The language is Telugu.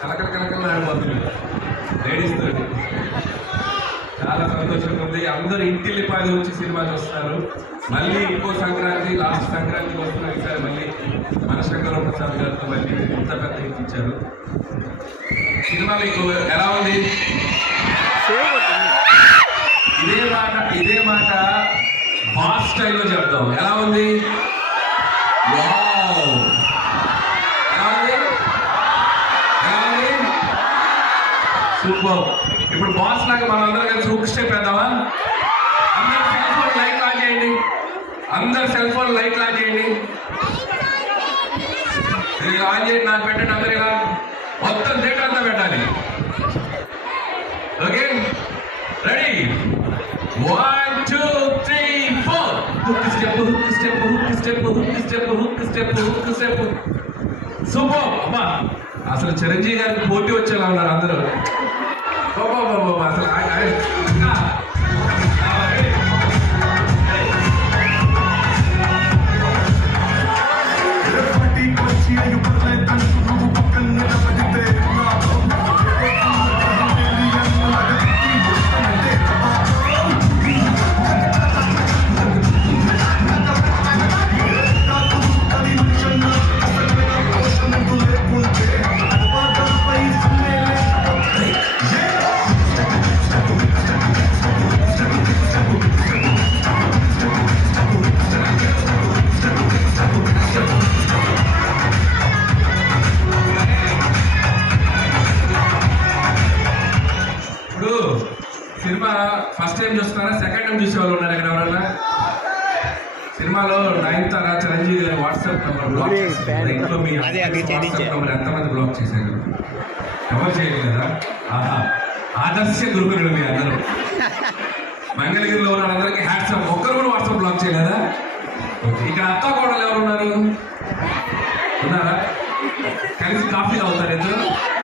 కలకల కలకల ఆడిపోతుంది లేడీస్ తోటి. చాలా సంతోషంగా ఉంది. అందరూ ఇంటిల్లిపాది వచ్చి సినిమా చూస్తున్నారు. మళ్ళీ ఇంకో సంక్రాంతి, లాస్ట్ సంక్రాంతికి వస్తున్నారు. ఈసారి మళ్ళీ మనశంకర ప్రసాద్ గారితో మళ్ళీ ఇంత పెద్ద హిట్ ఇచ్చారు. సినిమా మీకు ఎలా ఉంది? ఇదే మాట బాస్ స్టైల్లో చెప్తాం. ఎలా ఉంది? సూపర్. ఇప్పుడు బాస్ లాగా మనందరం కలిసి హుక్ స్టెప్ వేద్దామా? అందరు సెల్ ఫోన్ లైట్ లాక్ చేయండి. అందరు సెల్ ఫోన్ లైట్ లాక్ చేయండి. ఆన్ చేయండి, నాకు పెట్టండి. అందరు ఇలా మొత్తం థియేటర్ అంతా పెట్టాలి. Okay, ready? 1 2 3 4. Hook step, hook step, hook step, hook step, hook step, hook step. Super. అమ్మా, అసలు చిరంజీవి గారికి పోటీ వచ్చేలా ఉన్నారు అందరూ. అసలు సినిమా ఫస్ట్ టైం చూస్తున్నారా, సెకండ్ టైం చూసే వాళ్ళు ఉన్నారు ఇక్కడ ఎవరన్నా? సినిమాలో నయనతార చిరంజీవి గారి వాట్సాప్ నెంబర్ బ్లాక్ చేశారు. ఇంట్లో మీ వాట్సాప్ నెంబర్ ఎంతమంది బ్లాక్ చేశారు? ఎవరు చేయలేదా? ఆహా, ఆదర్శ గురుకులు మీ అందరూ. మంగళగిరిలో ఉన్న వాళ్ళందరికీ హ్యాట్సాప్. ఒక్కరు కూడా వాట్సాప్ బ్లాక్ చేయలేదా? ఇక్కడ అత్త కోడలు ఎవరు ఉన్నారు? ఉన్నారా? కలిసి కాఫీ తాగుతారు ఇద్దరు?